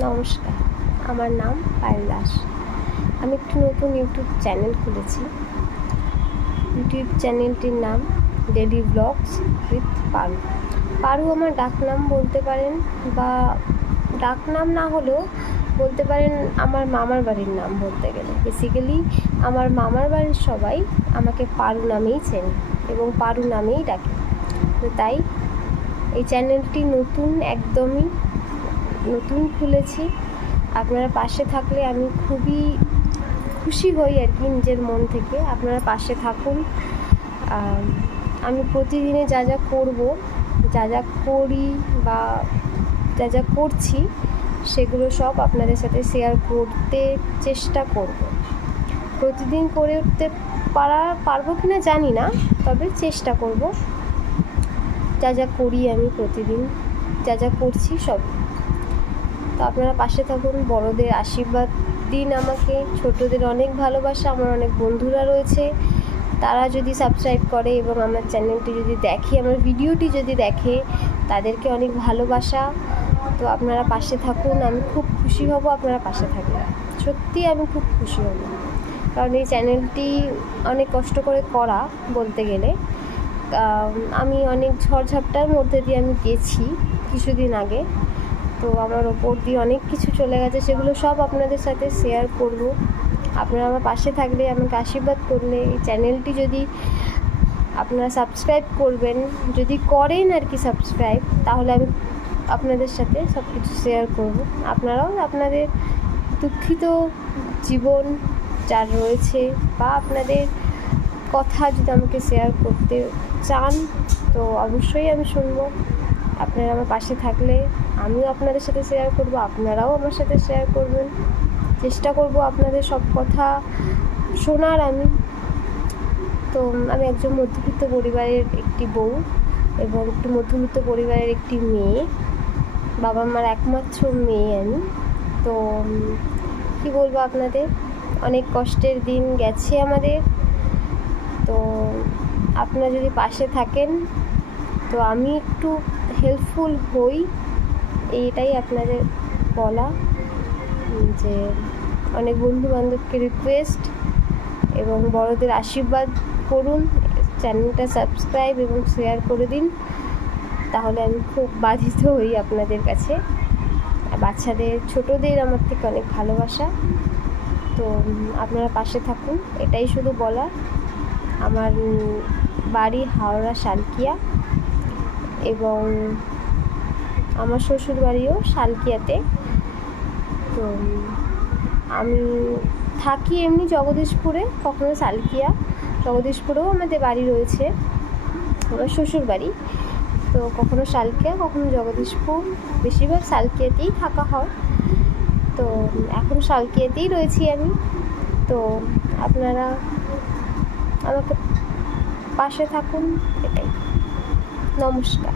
নমস্কার, আমার নাম পায়েল দাস। আমি একটি নতুন ইউটিউব চ্যানেল খুলেছি। ইউটিউব চ্যানেলটির নাম ডেলি ব্লগস উইথ পারু। পারু আমার ডাকনাম বলতে পারেন, বা ডাকনাম না হলেও বলতে পারেন আমার মামার বাড়ির নাম। বলতে গেলে বেসিক্যালি আমার মামার বাড়ির সবাই আমাকে পারু নামেই চেনে এবং পারু নামেই ডাকে। তো তাই এই চ্যানেলটি একদমই নতুন খুলেছি। আপনারা পাশে থাকলে আমি খুবই খুশি হই আর কি, নিজের মন থেকে। আপনারা পাশে থাকুন। আমি প্রতিদিনে যা যা করব, যা যা করি বা যা যা করছি, সেগুলো সব আপনাদের সাথে শেয়ার করতে চেষ্টা করব। প্রতিদিন করে উঠতে পারবো কি না জানি না, তবে চেষ্টা করব। যা যা করি আমি প্রতিদিন, যা যা করছি সব। তো আপনারা পাশে থাকুন, বড়দের আশীর্বাদ দিন আমাকে, ছোটদের অনেক ভালোবাসা। আমার অনেক বন্ধুরা রয়েছে, তারা যদি সাবস্ক্রাইব করে এবং আমার চ্যানেলটি যদি দেখে, আমার ভিডিওটি যদি দেখে, তাদেরকে অনেক ভালোবাসা। তো আপনারা পাশে থাকুন, আমি খুব খুশি হব আপনারা পাশে থাকলে। সত্যি আমি খুব খুশি হব, কারণ এই চ্যানেলটি অনেক কষ্ট করে করা। বলতে গেলে আমি অনেক ঝড়ঝাপটার মধ্যে দিয়ে আমি গেছি কিছুদিন আগে। তো আমার ওপর দিয়ে অনেক কিছু চলে গেছে, সেগুলো সব আপনাদের সাথে শেয়ার করব। আপনারা আমার পাশে থাকলে, আমাকে আশীর্বাদ করলে, এই চ্যানেলটি যদি আপনারা সাবস্ক্রাইব করবেন, যদি করেন আর কি সাবস্ক্রাইব, তাহলে আমি আপনাদের সাথে সব কিছু শেয়ার করব। আপনারাও আপনাদের দুঃখিত জীবন যার রয়েছে বা আপনাদের কথা যদি আমাকে শেয়ার করতে চান, তো অবশ্যই আমি শুনবো। আপনারা আমার পাশে থাকলে আমিও আপনাদের সাথে শেয়ার করব, আপনারাও আমার সাথে শেয়ার করবেন। চেষ্টা করব আপনাদের সব কথা শোনার আমি। তো আমি একজন মধ্যবিত্ত পরিবারের একটি বউ এবং একটি মধ্যবিত্ত পরিবারের একটি মেয়ে, বাবা মার একমাত্র মেয়ে আমি। তো কী বলবো আপনাদের, অনেক কষ্টের দিন গেছে আমাদের। তো আপনারা যদি পাশে থাকেন, তো আমি একটু হেল্পফুল হই, এইটাই আপনাদের বলা। যে অনেক বন্ধুবান্ধবকে রিকোয়েস্ট এবং বড়দের আশীর্বাদ করুন, চ্যানেলটা সাবস্ক্রাইব এবং শেয়ার করে দিন, তাহলে আমি খুব বাধিত হই আপনাদের কাছে। বাচ্চাদের, ছোটদের আমার থেকে অনেক ভালোবাসা। তো আপনারা পাশে থাকুন, এটাই শুধু বলা। আমার বাড়ি হাওড়া শালকিয়া এবং আমার শ্বশুর বাড়িও শালকিয়াতে। তো আমি থাকি এমনি জগদীশপুরে, কখনো শালকিয়া। জগদীশপুরেও আমাদের বাড়ি রয়েছে, আমার শ্বশুর বাড়ি। তো কখনো শালকিয়া, কখনো জগদীশপুর, বেশিরভাগ শালকিয়াতেই থাকা হয়। তো এখন শালকিয়াতেই রয়েছি আমি। তো আপনারা আমাকে পাশে থাকুন, এটাই। নমস্কার।